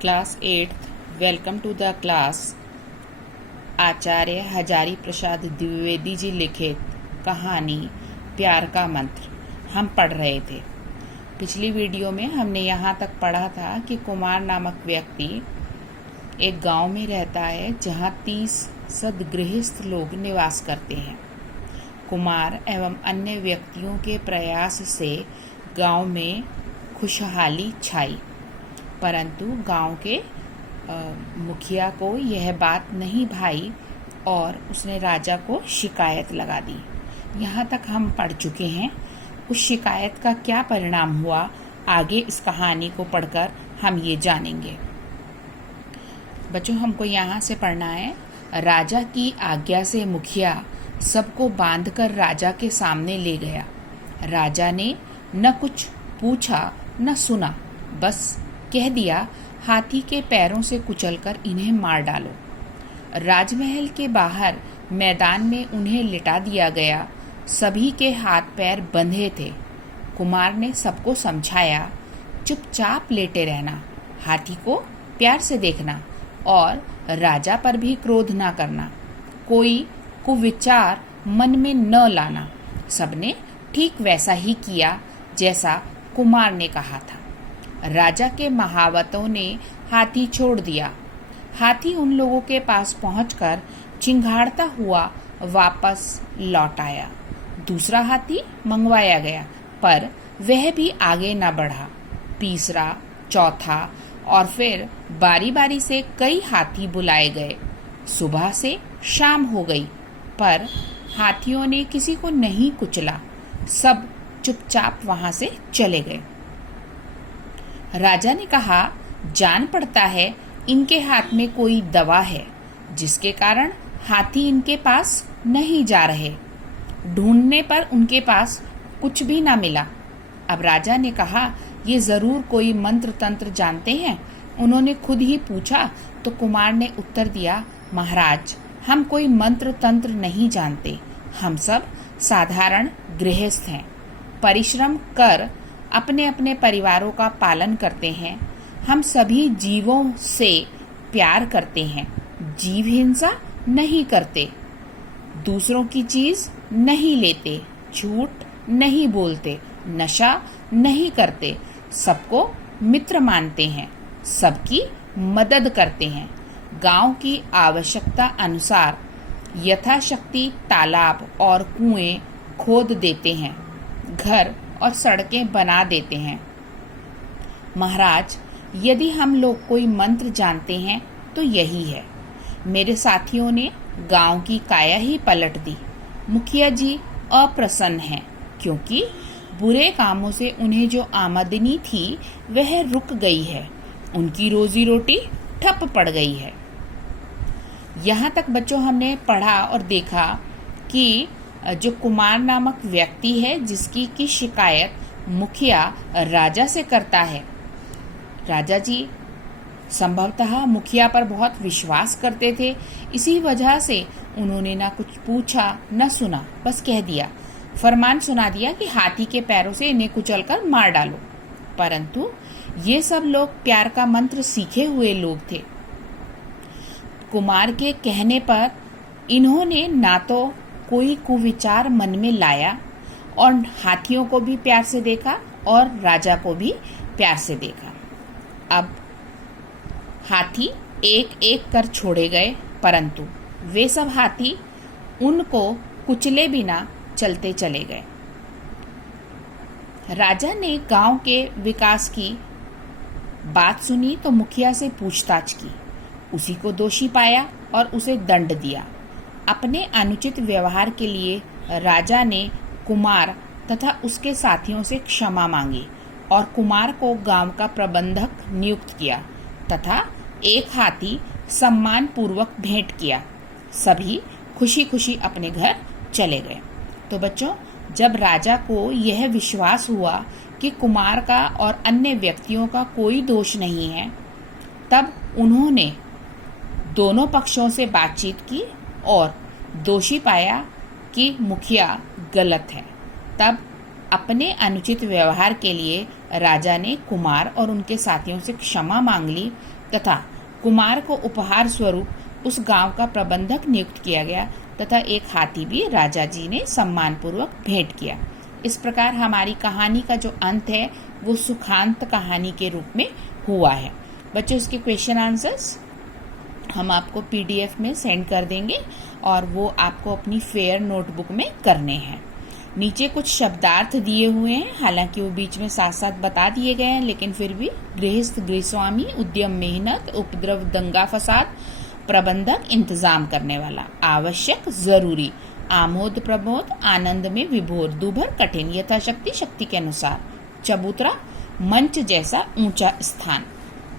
Class 8th welcome to the class. Acharya Hazari Prasad Dwivedi ji लिखित कहानी प्यार का मंत्र हम पढ़ रहे थे। पिछली वीडियो में हमने यहाँ तक पढ़ा था कि कुमार नामक व्यक्ति एक गांव में रहता है जहाँ 30 सद्गृहस्थ लोग निवास करते हैं। कुमार एवं अन्य व्यक्तियों के प्रयास से गांव में खुशहाली छाई, परंतु गांव के मुखिया को यह बात नहीं भाई और उसने राजा को शिकायत लगा दी। यहाँ तक हम पढ़ चुके हैं। उस शिकायत का क्या परिणाम हुआ, आगे इस कहानी को पढ़कर हम ये जानेंगे। बच्चों, हमको यहाँ से पढ़ना है। राजा की आज्ञा से मुखिया सबको बांधकर राजा के सामने ले गया। राजा ने न कुछ पूछा न सुना, बस कह दिया, हाथी के पैरों से कुचलकर इन्हें मार डालो। राजमहल के बाहर मैदान में उन्हें लिटा दिया गया। सभी के हाथ पैर बंधे थे। कुमार ने सबको समझाया, चुपचाप लेटे रहना, हाथी को प्यार से देखना और राजा पर भी क्रोध ना करना, कोई कुविचार मन में न लाना। सबने ठीक वैसा ही किया जैसा कुमार ने कहा था। राजा के महावतों ने हाथी छोड़ दिया। हाथी उन लोगों के पास पहुंचकर चिंघाड़ता हुआ वापस लौट आया। दूसरा हाथी मंगवाया गया, पर वह भी आगे न बढ़ा। तीसरा, चौथा और फिर बारी बारी से कई हाथी बुलाए गए। सुबह से शाम हो गई, पर हाथियों ने किसी को नहीं कुचला। सब चुपचाप वहां से चले गए। राजा ने कहा, जान पड़ता है इनके हाथ में कोई दवा है, जिसके कारण हाथी इनके पास नहीं जा रहे। ढूंढने पर उनके पास कुछ भी ना मिला। अब राजा ने कहा, ये जरूर कोई मंत्र तंत्र जानते हैं। उन्होंने खुद ही पूछा तो कुमार ने उत्तर दिया, महाराज, हम कोई मंत्र तंत्र नहीं जानते। हम सब साधारण गृहस्थ हैं। परिश्रम कर अपने अपने परिवारों का पालन करते हैं। हम सभी जीवों से प्यार करते हैं। जीव हिंसा नहीं करते, दूसरों की चीज नहीं लेते, झूठ नहीं बोलते, नशा नहीं करते, सबको मित्र मानते हैं, सबकी मदद करते हैं। गांव की आवश्यकता अनुसार यथाशक्ति तालाब और कुएं खोद देते हैं, घर और सड़कें बना देते हैं। महाराज, यदि हम लोग कोई मंत्र जानते हैं तो यही है। मेरे साथियों ने गांव की काया ही पलट दी। मुखिया जी अप्रसन्न हैं, क्योंकि बुरे कामों से उन्हें जो आमदनी थी वह रुक गई है। उनकी रोजी रोटी ठप पड़ गई है। यहाँ तक बच्चों हमने पढ़ा और देखा कि जो कुमार नामक व्यक्ति है, जिसकी की शिकायत मुखिया राजा से करता है। राजा जी संभवतः मुखिया पर बहुत विश्वास करते थे। इसी वजह से उन्होंने ना कुछ पूछा न सुना, बस कह दिया, फरमान सुना दिया कि हाथी के पैरों से इन्हें कुचलकर मार डालो। परंतु ये सब लोग प्यार का मंत्र सीखे हुए लोग थे। कुमार के कहने पर इन्होंने ना तो कोई कुविचार मन में लाया और हाथियों को भी प्यार से देखा और राजा को भी प्यार से देखा। अब हाथी एक एक कर छोड़े गए, परंतु वे सब हाथी उनको कुचले बिना चलते चले गए। राजा ने गांव के विकास की बात सुनी तो मुखिया से पूछताछ की। उसी को दोषी पाया और उसे दंड दिया। अपने अनुचित व्यवहार के लिए राजा ने कुमार तथा उसके साथियों से क्षमा मांगी और कुमार को गांव का प्रबंधक नियुक्त किया तथा एक हाथी सम्मान पूर्वक भेंट किया। सभी खुशी खुशी अपने घर चले गए। तो बच्चों, जब राजा को यह विश्वास हुआ कि कुमार का और अन्य व्यक्तियों का कोई दोष नहीं है, तब उन्होंने दोनों पक्षों से बातचीत की और दोषी पाया कि मुखिया गलत है। तब अपने अनुचित व्यवहार के लिए राजा ने कुमार और उनके साथियों से क्षमा मांग ली तथा कुमार को उपहार स्वरूप उस गांव का प्रबंधक नियुक्त किया गया तथा एक हाथी भी राजा जी ने सम्मानपूर्वक भेंट किया। इस प्रकार हमारी कहानी का जो अंत है वो सुखांत कहानी के रूप में हुआ है। बच्चों, इसके क्वेश्चन आंसर्स हम आपको PDF में सेंड कर देंगे और वो आपको अपनी फेयर नोटबुक में करने हैं। नीचे कुछ शब्दार्थ दिए हुए हैं, हालांकि वो बीच में साथ साथ बता दिए गए हैं, लेकिन फिर भी गृहस्थ गृहस्वामी, उद्यम मेहनत, उपद्रव दंगा फसाद, प्रबंधक इंतजाम करने वाला, आवश्यक जरूरी, आमोद प्रमोद, आनंद में विभोर, दुभर कठिन, यथाशक्ति शक्ति के अनुसार, चबूतरा मंच जैसा ऊंचा स्थान,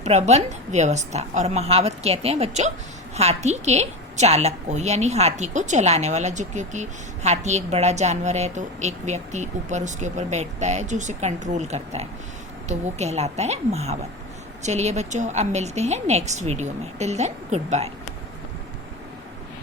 प्रबंध व्यवस्था। और महावत कहते हैं बच्चों हाथी के चालक को, यानी हाथी को चलाने वाला, जो क्योंकि हाथी एक बड़ा जानवर है तो एक व्यक्ति ऊपर उसके ऊपर बैठता है जो उसे कंट्रोल करता है, तो वो कहलाता है महावत। चलिए बच्चों, अब मिलते हैं नेक्स्ट वीडियो में। Till then good bye.